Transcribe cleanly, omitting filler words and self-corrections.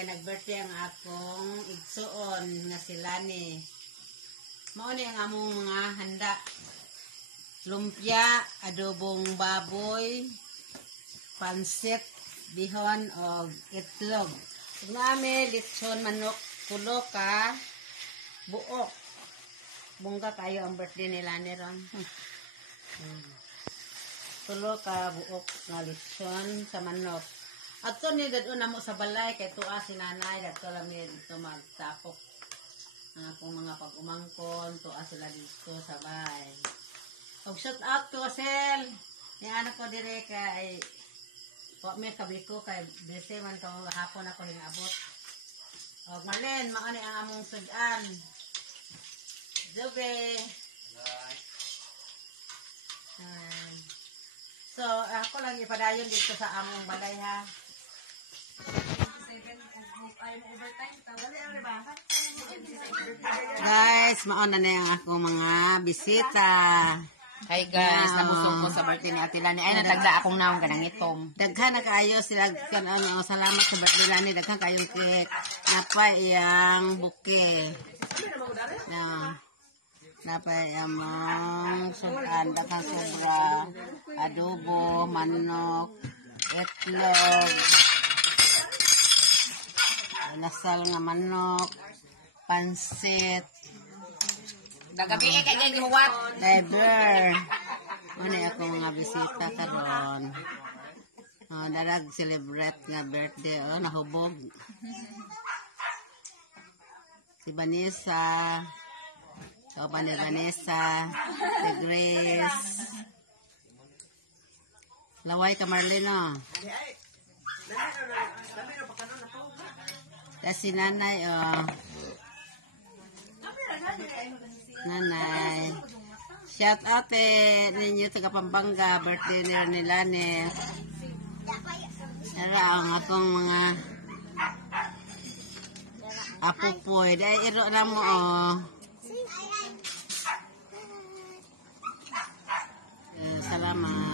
kay nag-birthday ang akong igsuon nga sila ni. Mao ni ang among mga handa. Lumpia, adobong baboy, pansit, bihon o itlog. Ug naami lechon manok, tulo ka buok. Bungga kayo ang birthday nila ni ron. Tulo ka buok nga lechon sa manok. At so ni dadun na mo sa balay kay tuwa si nanay dadto lami dito magtapok ang akong mga pag-umangkon, tuwa sila dito sa bahay. Og shout out to Sel ni anak ko dire kay wa may kabliko kay busy man tong hapon ako hingabot. Og Marlene, mao ni ang among sudan. Jobe. So ako lang ipadayon dito sa among balay ha. Guys, mauna na yung akong mga bisita. Hi guys, nabusog ko sa birthday ni Ate Lani. Ay, natagda akong naong ganang itom. Daghan na kayo sila. Salamat sa birthday Lani. Daghan kayo cake. Napay iyang buke. Napay amang sudan. Daghang sobra. Adobo, manok, itlog. Lasal nga manok, pansit, Dagabi kay ganyan gihuwat. liver. Ano ako mga bisita karon. Darag celebrate nga birthday. Nahubog. Si Vanessa. Kauban ni Vanessa. Si Grace. Laway ka Marlene. Tapos si nanay, nanay. Shout out ninyo taga Pampanga, birthday nila ni. Tara ang akong mga apupoy. Dahil iro na mo, salamat.